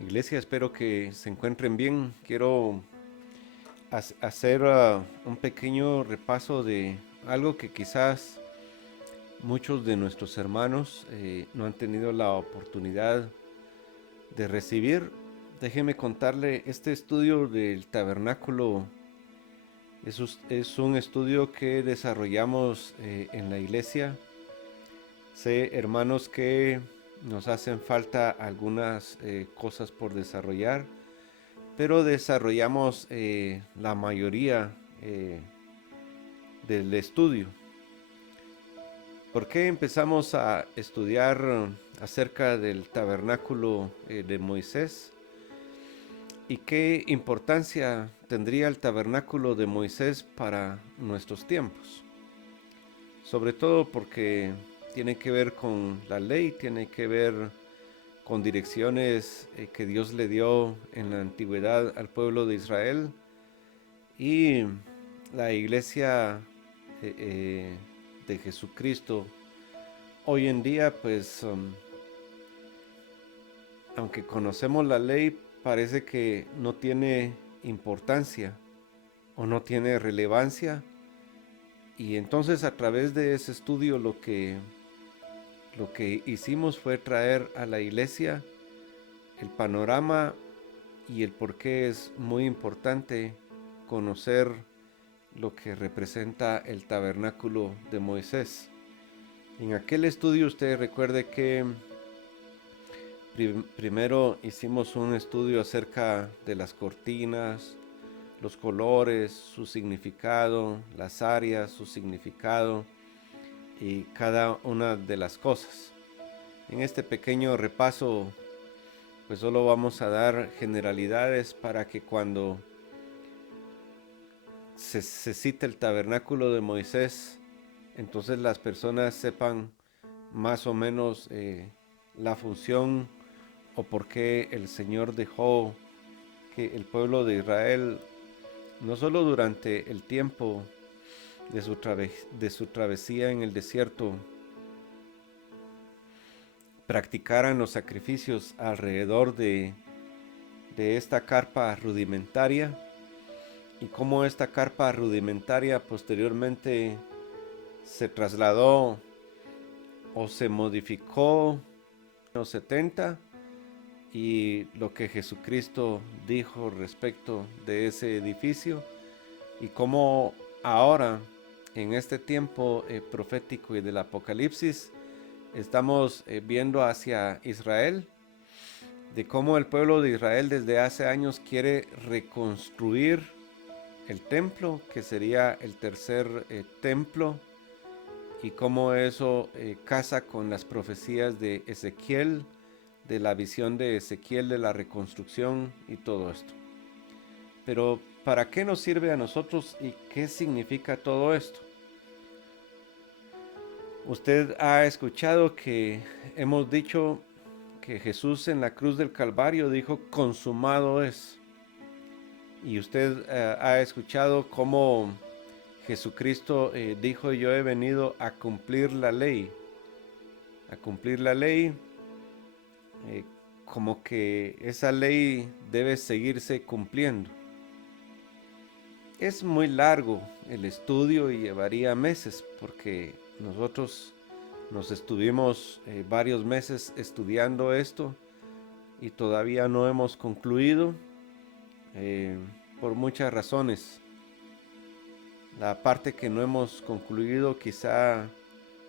Iglesia, espero que se encuentren bien. Quiero hacer un pequeño repaso de algo que quizás muchos de nuestros hermanos no han tenido la oportunidad de recibir. Déjeme contarle, este estudio del tabernáculo es un estudio que desarrollamos en la iglesia. Sé, hermanos, que nos hacen falta algunas cosas por desarrollar, pero desarrollamos la mayoría del estudio. ¿Por qué empezamos a estudiar acerca del tabernáculo de Moisés? ¿Y qué importancia tendría el tabernáculo de Moisés para nuestros tiempos? Sobre todo porque tiene que ver con la ley, tiene que ver con direcciones que Dios le dio en la antigüedad al pueblo de Israel. Y la iglesia eh, eh, de Jesucristo hoy en día, pues, aunque conocemos la ley, parece que no tiene importancia o no tiene relevancia. Y entonces a través de ese estudio lo que hicimos fue traer a la iglesia el panorama y el por qué es muy importante conocer lo que representa el tabernáculo de Moisés. En aquel estudio usted recuerde que primero hicimos un estudio acerca de las cortinas, los colores, su significado, las áreas, su significado y cada una de las cosas. En este pequeño repaso pues solo vamos a dar generalidades para que cuando se cita el tabernáculo de Moisés, entonces las personas sepan más o menos la función o por qué el Señor dejó que el pueblo de Israel, no solo durante el tiempo de su travesía en el desierto, practicaran los sacrificios alrededor de esta carpa rudimentaria, y cómo esta carpa rudimentaria posteriormente se trasladó o se modificó en los 70, y lo que Jesucristo dijo respecto de ese edificio y cómo ahora en este tiempo profético y del Apocalipsis estamos viendo hacia Israel, de cómo el pueblo de Israel desde hace años quiere reconstruir el templo, que sería el tercer templo, y cómo eso casa con las profecías de Ezequiel, de la visión de Ezequiel de la reconstrucción y todo esto. Pero ¿para qué nos sirve a nosotros y qué significa todo esto? Usted ha escuchado que hemos dicho que Jesús en la cruz del Calvario dijo consumado es. Y usted ha escuchado cómo Jesucristo dijo yo he venido a cumplir la ley. A cumplir la ley, eh, como que esa ley debe seguirse cumpliendo. Es muy largo el estudio y llevaría meses porque nosotros nos estuvimos varios meses estudiando esto y todavía no hemos concluido eh, por muchas razones. La parte que no hemos concluido quizá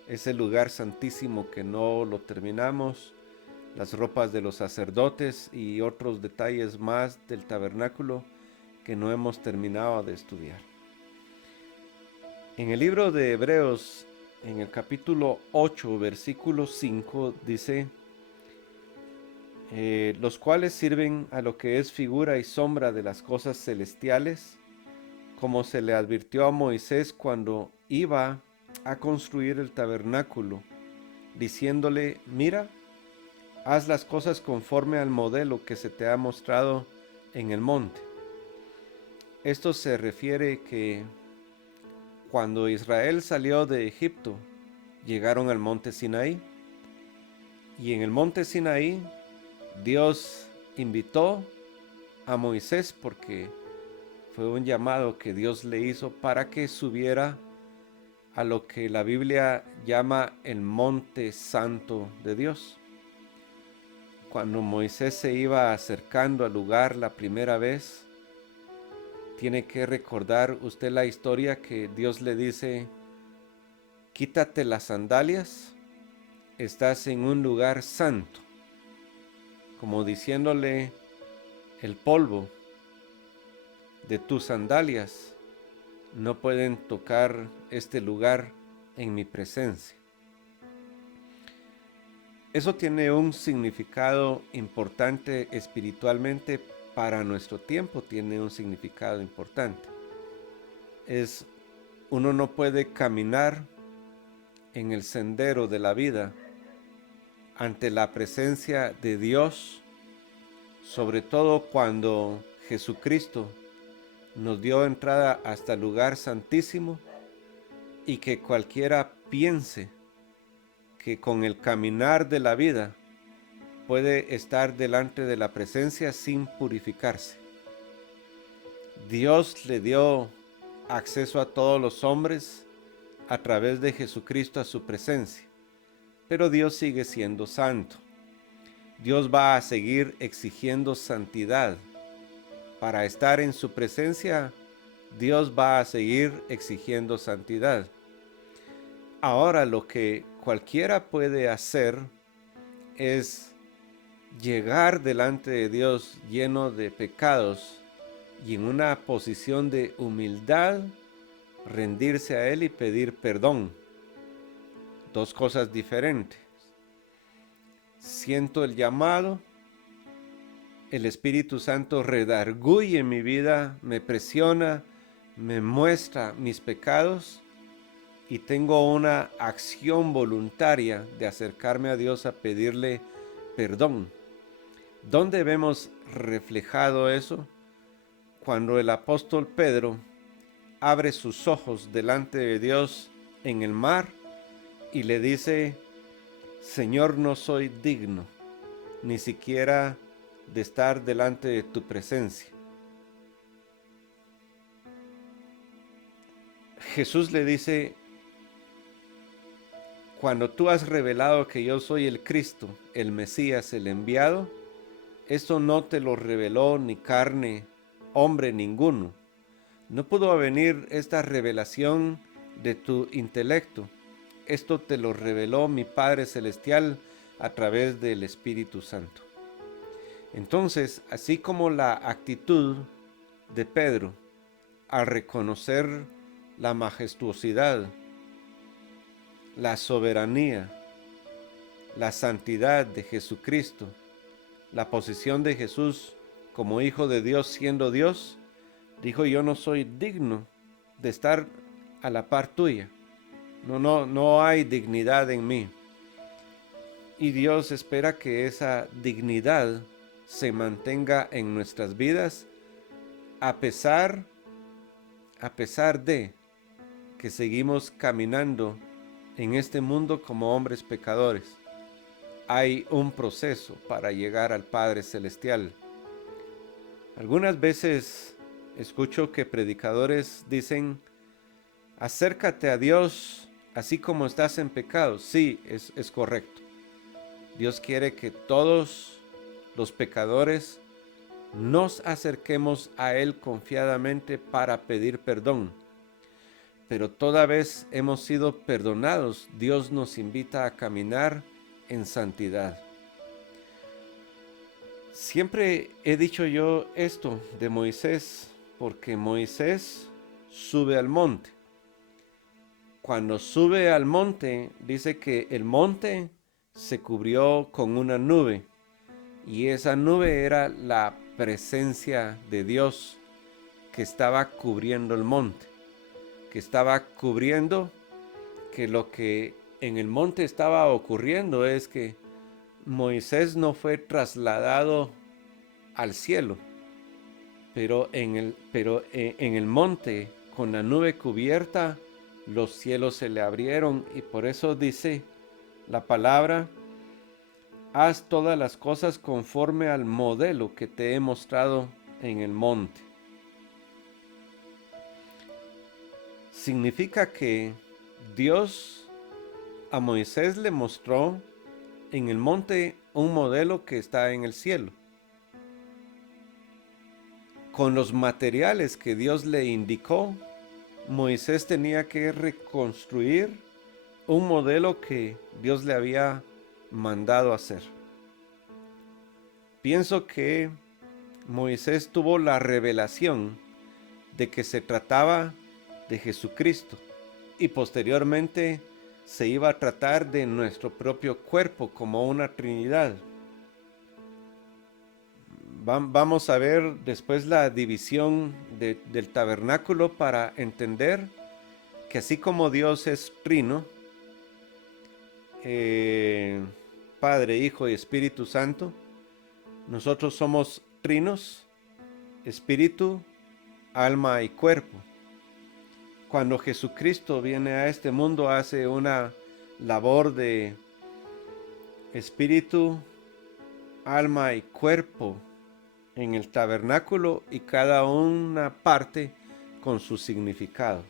es el lugar santísimo que no lo terminamos, las ropas de los sacerdotes y otros detalles más del tabernáculo que no hemos terminado de estudiar. En el libro de Hebreos, en el capítulo 8, versículo 5, dice, los cuales sirven a lo que es figura y sombra de las cosas celestiales, como se le advirtió a Moisés cuando iba a construir el tabernáculo, diciéndole, mira, haz las cosas conforme al modelo que se te ha mostrado en el monte. Esto se refiere que cuando Israel salió de Egipto, llegaron al monte Sinaí, y en el monte Sinaí Dios invitó a Moisés porque fue un llamado que Dios le hizo para que subiera a lo que la Biblia llama el monte santo de Dios. Cuando Moisés se iba acercando al lugar la primera vez, tiene que recordar usted la historia que Dios le dice: quítate las sandalias, estás en un lugar santo, como diciéndole: el polvo de tus sandalias no pueden tocar este lugar en mi presencia. Eso tiene un significado importante espiritualmente para nuestro tiempo, tiene un significado importante. Uno no puede caminar en el sendero de la vida ante la presencia de Dios, sobre todo cuando Jesucristo nos dio entrada hasta el lugar santísimo, y que cualquiera piense que con el caminar de la vida puede estar delante de la presencia sin purificarse. Dios le dio acceso a todos los hombres a través de Jesucristo a su presencia, pero Dios sigue siendo santo. Dios va a seguir exigiendo santidad. Para estar en su presencia, Dios va a seguir exigiendo santidad. Ahora, lo que cualquiera puede hacer es llegar delante de Dios lleno de pecados y en una posición de humildad, rendirse a Él y pedir perdón. Dos cosas diferentes. Siento el llamado, el Espíritu Santo redarguye mi vida, me presiona, me muestra mis pecados y tengo una acción voluntaria de acercarme a Dios a pedirle perdón. ¿Dónde vemos reflejado eso? Cuando el apóstol Pedro abre sus ojos delante de Dios en el mar y le dice: Señor, no soy digno ni siquiera de estar delante de tu presencia. Jesús le dice: cuando tú has revelado que yo soy el Cristo, el Mesías, el enviado, esto no te lo reveló ni carne, hombre ninguno. No pudo venir esta revelación de tu intelecto. Esto te lo reveló mi Padre Celestial a través del Espíritu Santo. Entonces, así como la actitud de Pedro al reconocer la majestuosidad, la soberanía, la santidad de Jesucristo, la posición de Jesús como Hijo de Dios siendo Dios, dijo: yo no soy digno de estar a la par tuya. No hay dignidad en mí. Y Dios espera que esa dignidad se mantenga en nuestras vidas a pesar de que seguimos caminando en este mundo como hombres pecadores. Hay un proceso para llegar al Padre Celestial. Algunas veces escucho que predicadores dicen: acércate a Dios así como estás en pecado. Sí, es correcto. Dios quiere que todos los pecadores nos acerquemos a Él confiadamente para pedir perdón. Pero toda vez hemos sido perdonados, Dios nos invita a caminar en santidad. Siempre he dicho yo esto de Moisés, porque Moisés sube al monte. Cuando sube al monte, dice que el monte se cubrió con una nube, y esa nube era la presencia de Dios que estaba cubriendo el monte, que estaba cubriendo que lo que en el monte estaba ocurriendo es que Moisés no fue trasladado al cielo, pero en el monte, con la nube cubierta, los cielos se le abrieron, y por eso dice la palabra: haz todas las cosas conforme al modelo que te he mostrado en el monte. Significa que Dios a Moisés le mostró en el monte un modelo que está en el cielo. Con los materiales que Dios le indicó, Moisés tenía que reconstruir un modelo que Dios le había mandado hacer. Pienso que Moisés tuvo la revelación de que se trataba de Jesucristo y posteriormente se iba a tratar de nuestro propio cuerpo como una Trinidad. Vamos a ver después la división del tabernáculo para entender que así como Dios es trino, Padre, Hijo y Espíritu Santo, nosotros somos trinos, espíritu, alma y cuerpo. Cuando Jesucristo viene a este mundo, hace una labor de espíritu, alma y cuerpo en el tabernáculo, y cada una parte con su significado.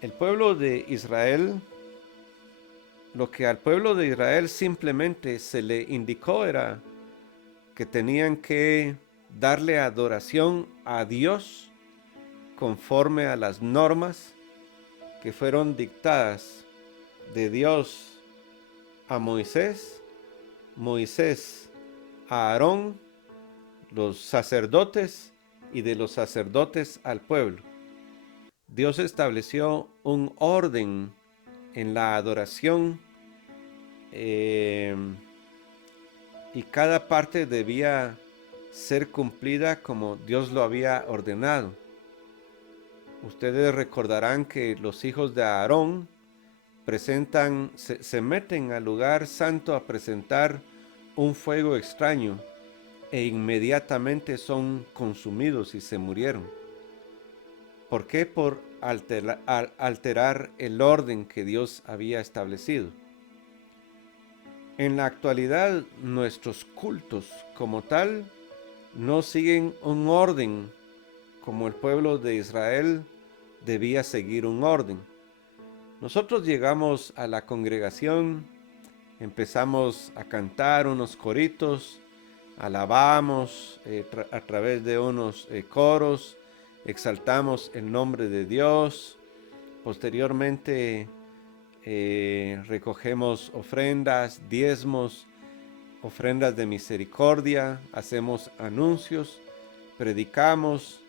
El pueblo de Israel, lo que al pueblo de Israel simplemente se le indicó era que tenían que darle adoración a Dios conforme a las normas que fueron dictadas de Dios a Moisés, Moisés a Aarón, los sacerdotes, y de los sacerdotes al pueblo. Dios estableció un orden en la adoración, y cada parte debía ser cumplida como Dios lo había ordenado. Ustedes recordarán que los hijos de Aarón se meten al lugar santo a presentar un fuego extraño, e inmediatamente son consumidos y se murieron. ¿Por qué? Por alterar el orden que Dios había establecido. En la actualidad, nuestros cultos como tal no siguen un orden como el pueblo de Israel debía seguir un orden. Nosotros llegamos a la congregación, empezamos a cantar unos coritos, alabamos a través de unos coros, exaltamos el nombre de Dios, posteriormente recogemos ofrendas, diezmos, ofrendas de misericordia, hacemos anuncios, predicamos,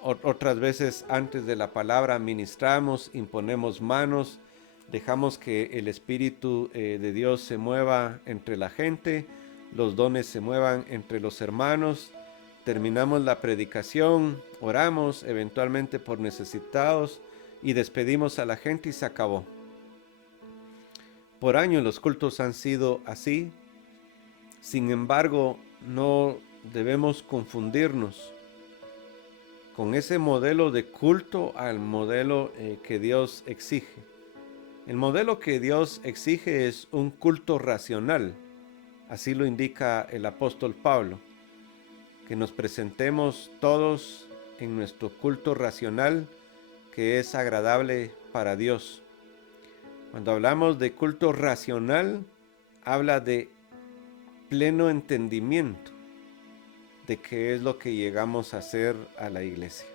otras veces antes de la palabra ministramos, imponemos manos, dejamos que el Espíritu de Dios se mueva entre la gente, los dones se muevan entre los hermanos, terminamos la predicación, oramos eventualmente por necesitados y despedimos a la gente y se acabó. Por años los cultos han sido así. Sin embargo, no debemos confundirnos con ese modelo de culto al modelo que Dios exige. El modelo que Dios exige es un culto racional. Así lo indica el apóstol Pablo, que nos presentemos todos en nuestro culto racional que es agradable para Dios. Cuando hablamos de culto racional, habla de pleno entendimiento de qué es lo que llegamos a hacer a la iglesia.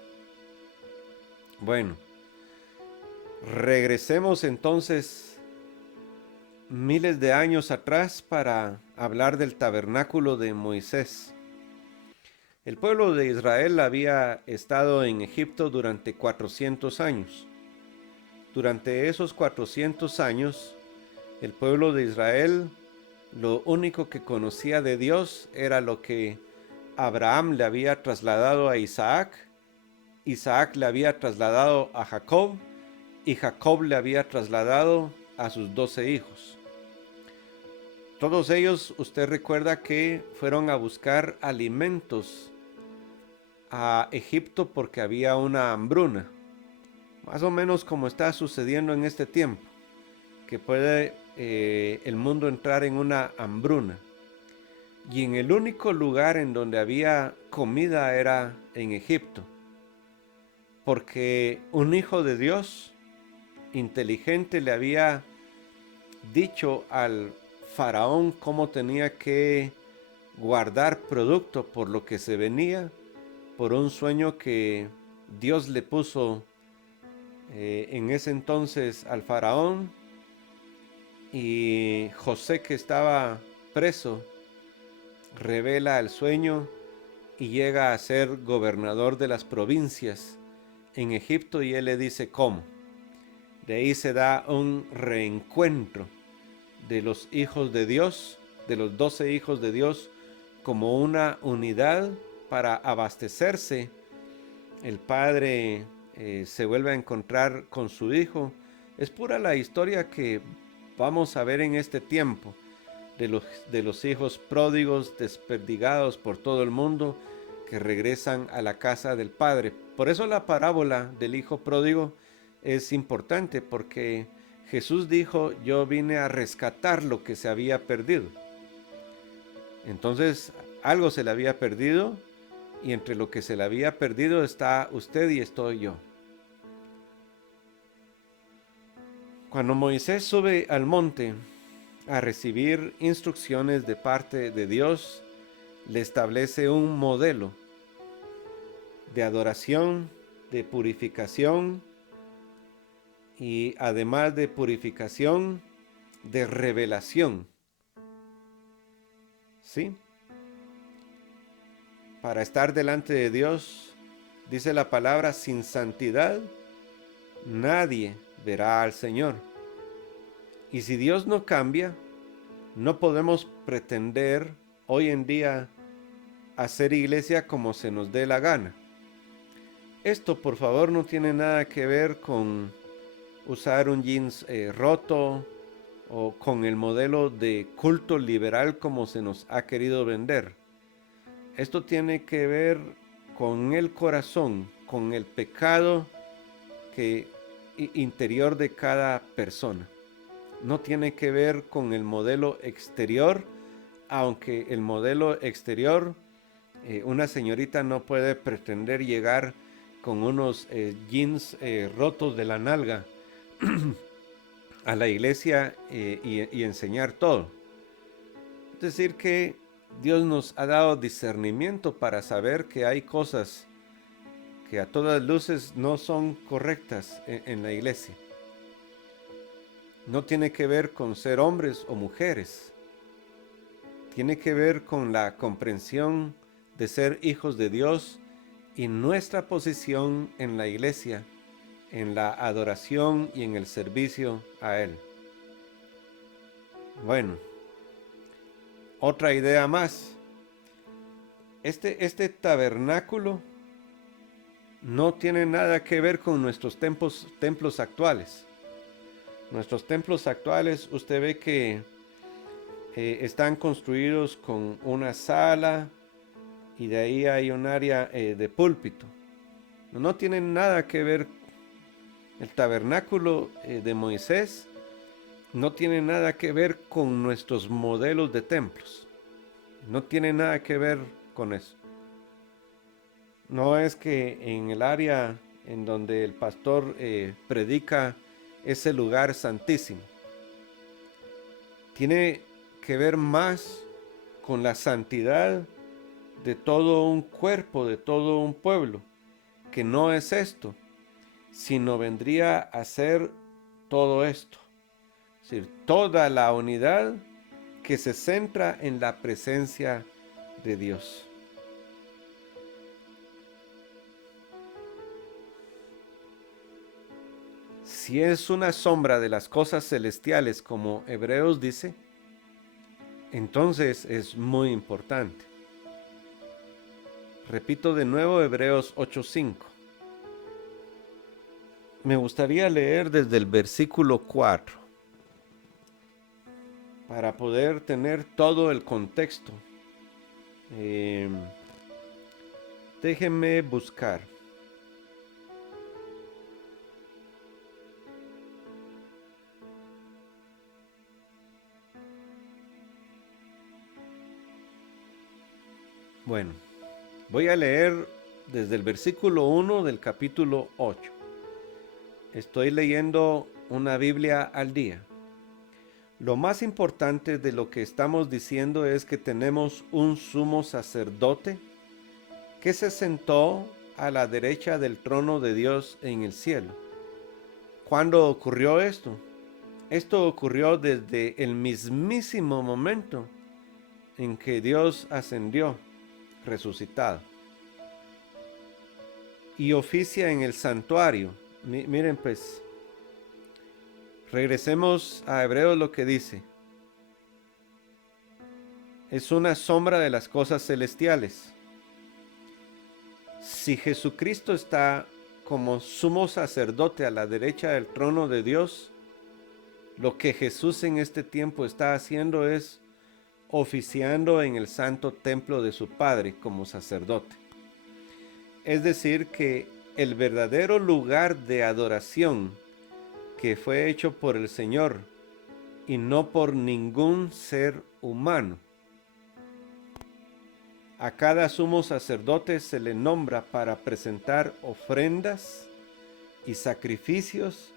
Bueno, regresemos entonces miles de años atrás para hablar del tabernáculo de Moisés. El pueblo de Israel había estado en Egipto durante 400 años. Durante esos 400 años, el pueblo de Israel, lo único que conocía de Dios era lo que Abraham le había trasladado a Isaac, Isaac le había trasladado a Jacob, y Jacob le había trasladado a sus 12 hijos. Todos ellos, usted recuerda que fueron a buscar alimentos a Egipto porque había una hambruna, más o menos como está sucediendo en este tiempo, que puede el mundo entrar en una hambruna. Y en el único lugar en donde había comida era en Egipto. Porque un hijo de Dios inteligente le había dicho al faraón cómo tenía que guardar producto por lo que se venía, por un sueño que Dios le puso en ese entonces al faraón. Y José, que estaba preso, revela el sueño y llega a ser gobernador de las provincias en Egipto, y él le dice cómo. De ahí se da un reencuentro de los hijos de Dios, de los 12 hijos de Dios, como una unidad para abastecerse. El padre se vuelve a encontrar con su hijo. Es pura la historia que vamos a ver en este tiempo de los hijos pródigos desperdigados por todo el mundo que regresan a la casa del padre. Por eso la parábola del hijo pródigo es importante, porque Jesús dijo: yo vine a rescatar lo que se había perdido. Entonces algo se le había perdido, y entre lo que se le había perdido está usted y estoy yo. Cuando Moisés sube al monte a recibir instrucciones de parte de Dios, le establece un modelo de adoración, de purificación, y además de purificación, de revelación. ¿Sí? Para estar delante de Dios, dice la palabra, sin santidad nadie verá al Señor. Y si Dios no cambia, no podemos pretender hoy en día hacer iglesia como se nos dé la gana. Esto, por favor, no tiene nada que ver con usar un jeans roto, o con el modelo de culto liberal como se nos ha querido vender. Esto tiene que ver con el corazón, con el pecado interior de cada persona. No tiene que ver con el modelo exterior, aunque el modelo exterior, una señorita no puede pretender llegar con unos jeans rotos de la nalga a la iglesia y enseñar todo. Es decir, que Dios nos ha dado discernimiento para saber que hay cosas que a todas luces no son correctas en la iglesia. No tiene que ver con ser hombres o mujeres. Tiene que ver con la comprensión de ser hijos de Dios y nuestra posición en la iglesia, en la adoración y en el servicio a Él. Bueno, otra idea más. Este tabernáculo no tiene nada que ver con nuestros templos actuales. Nuestros templos actuales, usted ve que están construidos con una sala, y de ahí hay un área de púlpito. No tienen nada que ver. El tabernáculo de Moisés no tiene nada que ver con nuestros modelos de templos. No tiene nada que ver con eso. No es que en el área en donde el pastor predica ese lugar santísimo. Tiene que ver más con la santidad de todo un cuerpo, de todo un pueblo, que no es esto, sino vendría a ser todo esto. Es decir, toda la unidad que se centra en la presencia de Dios. Si es una sombra de las cosas celestiales, como Hebreos dice, entonces es muy importante. Repito de nuevo Hebreos 8:5. Me gustaría leer desde el versículo 4 para poder tener todo el contexto. Déjenme buscar. Bueno, voy a leer desde el versículo 1 del capítulo 8. Estoy leyendo una Biblia al día. Lo más importante de lo que estamos diciendo es que tenemos un sumo sacerdote que se sentó a la derecha del trono de Dios en el cielo. ¿Cuándo ocurrió esto? Esto ocurrió desde el mismísimo momento en que Dios ascendió, resucitado, y oficia en el santuario. Miren pues, regresemos a Hebreos lo que dice. Es una sombra de las cosas celestiales. Si Jesucristo está como sumo sacerdote a la derecha del trono de Dios, lo que Jesús en este tiempo está haciendo es oficiando en el santo templo de su Padre como sacerdote. Es decir, que el verdadero lugar de adoración que fue hecho por el Señor y no por ningún ser humano. A cada sumo sacerdote se le nombra para presentar ofrendas y sacrificios,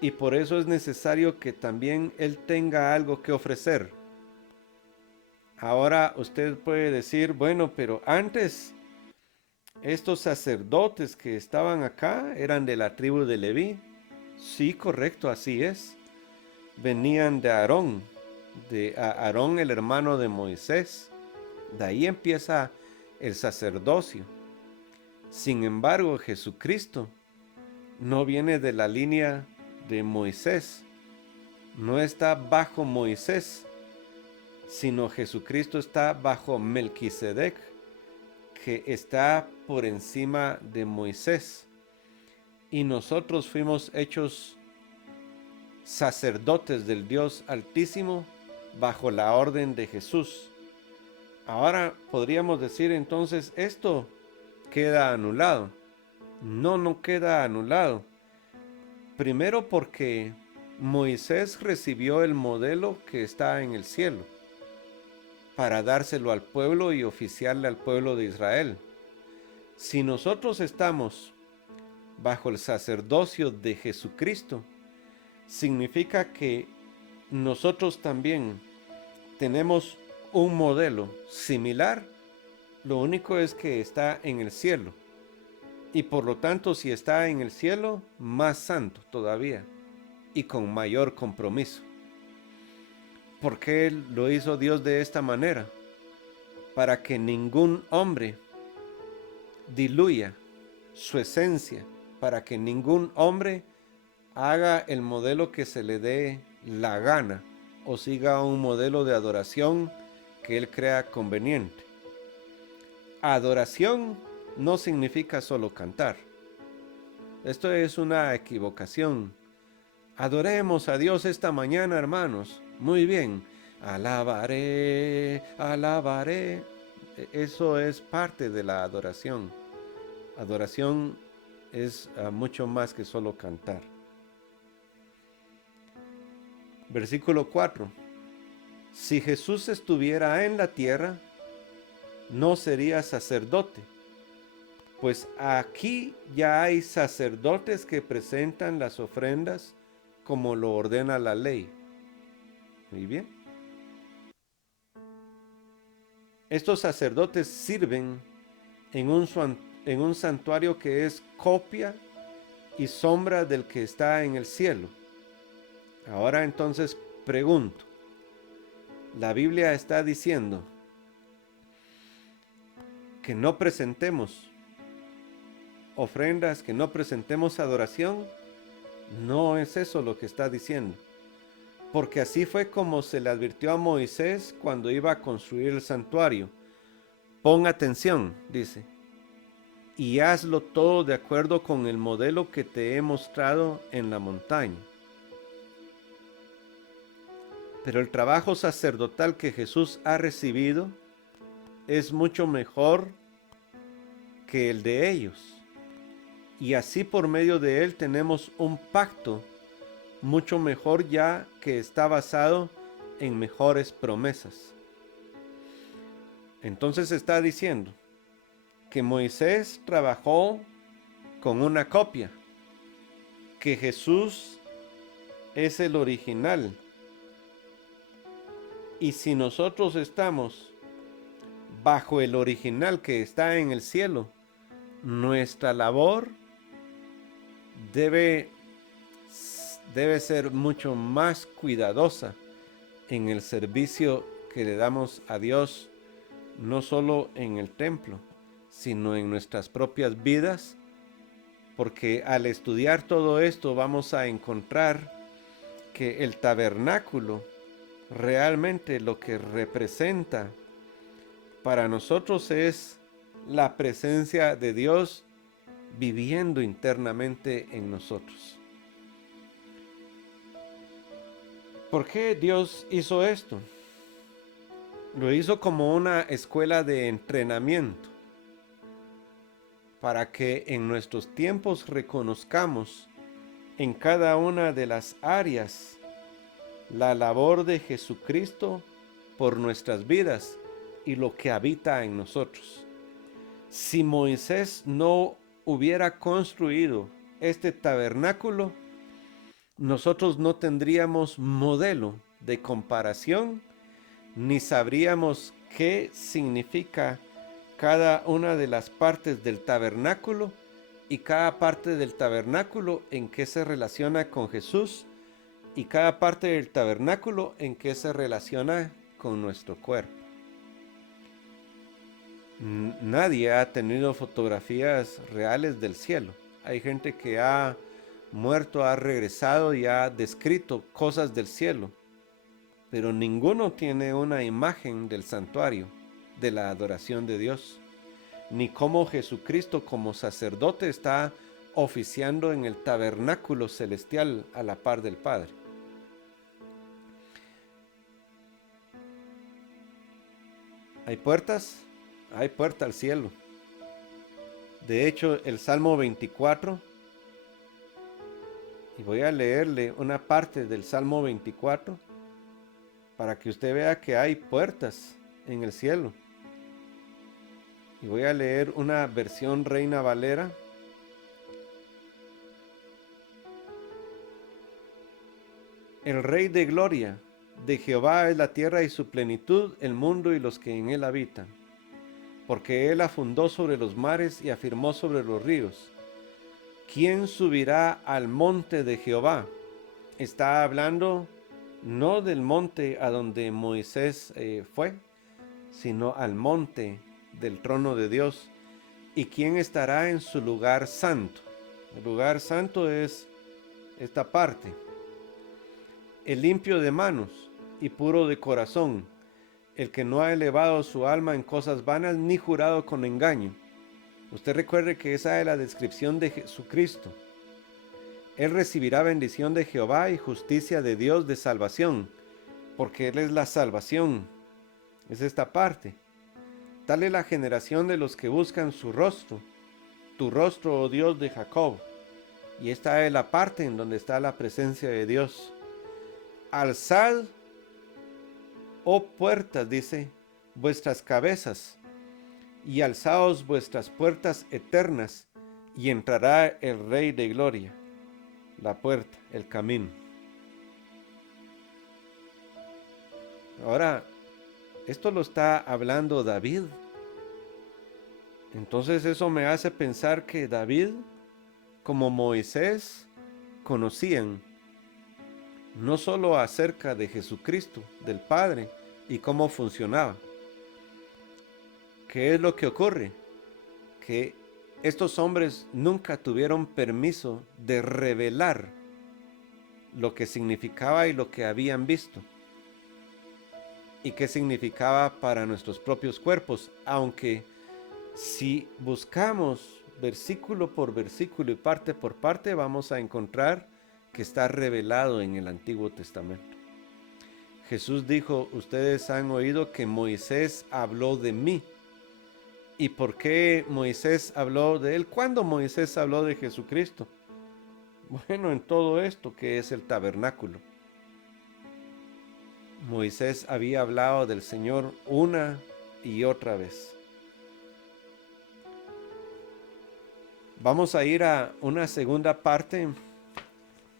y por eso es necesario que también él tenga algo que ofrecer. Ahora usted puede decir, bueno, pero antes estos sacerdotes que estaban acá eran de la tribu de Leví. Sí, correcto, así es. Venían de Aarón, Aarón el hermano de Moisés. De ahí empieza el sacerdocio. Sin embargo, Jesucristo no viene de la línea de Moisés, no está bajo Moisés, sino Jesucristo está bajo Melquisedec, que está por encima de Moisés. Y nosotros fuimos hechos sacerdotes del Dios Altísimo bajo la orden de Jesús. Ahora podríamos decir entonces esto queda anulado. No queda anulado. Primero porque Moisés recibió el modelo que está en el cielo para dárselo al pueblo y oficiarle al pueblo de Israel. Si nosotros estamos bajo el sacerdocio de Jesucristo, significa que nosotros también tenemos un modelo similar, lo único es que está en el cielo. Y por lo tanto, si está en el cielo, más santo todavía y con mayor compromiso. ¿Por qué lo hizo Dios de esta manera? Para que ningún hombre diluya su esencia, para que ningún hombre haga el modelo que se le dé la gana o siga un modelo de adoración que él crea conveniente. Adoración no significa solo cantar. Esto es una equivocación. Adoremos a Dios esta mañana, hermanos. Muy bien. Alabaré, alabaré. Eso es parte de la adoración. Adoración es mucho más que solo cantar. Versículo 4. Si Jesús estuviera en la tierra, no sería sacerdote, pues aquí ya hay sacerdotes que presentan las ofrendas como lo ordena la ley. Muy bien. Estos sacerdotes sirven en un santuario que es copia y sombra del que está en el cielo. Ahora entonces pregunto, la Biblia está diciendo que no presentemos ofrendas, que no presentemos adoración. No es eso lo que está diciendo, porque así fue como se le advirtió a Moisés cuando iba a construir el santuario. Pon atención, dice, y hazlo todo de acuerdo con el modelo que te he mostrado en la montaña. Pero el trabajo sacerdotal que Jesús ha recibido es mucho mejor que el de ellos. Y así por medio de él tenemos un pacto mucho mejor ya que está basado en mejores promesas. Entonces está diciendo que Moisés trabajó con una copia, que Jesús es el original. Y si nosotros estamos bajo el original que está en el cielo, nuestra labor debe ser mucho más cuidadosa en el servicio que le damos a Dios, no solo en el templo, sino en nuestras propias vidas, porque al estudiar todo esto vamos a encontrar que el tabernáculo realmente lo que representa para nosotros es la presencia de Dios viviendo internamente en nosotros. ¿Por qué Dios hizo esto? Lo hizo como una escuela de entrenamiento para que en nuestros tiempos reconozcamos en cada una de las áreas la labor de Jesucristo por nuestras vidas y lo que habita en nosotros. Si Moisés no hubiera construido este tabernáculo, nosotros no tendríamos modelo de comparación, ni sabríamos qué significa cada una de las partes del tabernáculo y cada parte del tabernáculo en qué se relaciona con Jesús y cada parte del tabernáculo en qué se relaciona con nuestro cuerpo. Nadie ha tenido fotografías reales del cielo. Hay gente que ha muerto, ha regresado y ha descrito cosas del cielo, pero ninguno tiene una imagen del santuario, de la adoración de Dios, ni cómo Jesucristo como sacerdote está oficiando en el tabernáculo celestial a la par del Padre. ¿Hay puertas? Hay puerta al cielo. De hecho, el Salmo 24, y voy a leerle una parte del Salmo 24 para que usted vea que hay puertas en el cielo. Y voy a leer una versión Reina Valera. El Rey de Gloria, de Jehová es la tierra y su plenitud, el mundo y los que en él habitan. Porque él la fundó sobre los mares y afirmó sobre los ríos. ¿Quién subirá al monte de Jehová? Está hablando no del monte a donde Moisés fue, sino al monte del trono de Dios. ¿Y quién estará en su lugar santo? El lugar santo es esta parte. El limpio de manos y puro de corazón, el que no ha elevado su alma en cosas vanas ni jurado con engaño. Usted recuerde que esa es la descripción de Jesucristo. Él recibirá bendición de Jehová y justicia de Dios de salvación, porque Él es la salvación. Es esta parte. Tal es la generación de los que buscan su rostro, tu rostro, oh Dios de Jacob. Y esta es la parte en donde está la presencia de Dios. Alzad, oh puertas, dice, vuestras cabezas, y alzaos vuestras puertas eternas, y entrará el Rey de Gloria. La puerta, el camino. Ahora, esto lo está hablando David. Entonces eso me hace pensar que David, como Moisés, conocían no solo acerca de Jesucristo, del Padre, y cómo funcionaba. ¿Qué es lo que ocurre? Que estos hombres nunca tuvieron permiso de revelar lo que significaba y lo que habían visto. Y qué significaba para nuestros propios cuerpos, aunque si buscamos versículo por versículo y parte por parte, vamos a encontrar que está revelado en el Antiguo Testamento. Jesús dijo, ustedes han oído que Moisés habló de mí. ¿Y por qué Moisés habló de él? ¿Cuándo Moisés habló de Jesucristo? Bueno, en todo esto que es el tabernáculo. Moisés había hablado del Señor una y otra vez. Vamos a ir a una segunda parte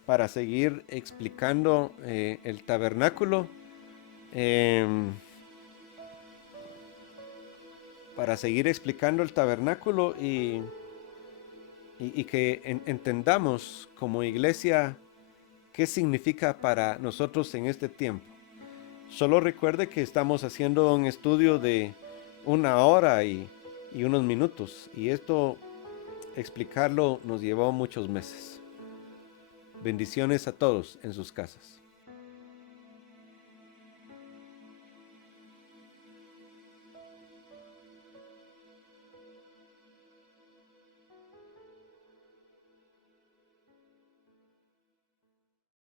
para seguir explicando el tabernáculo. Para seguir explicando el tabernáculo y que entendamos como iglesia qué significa para nosotros en este tiempo. Solo recuerde que estamos haciendo un estudio de 1 hora y unos minutos, y esto explicarlo nos llevó muchos meses. Bendiciones a todos en sus casas.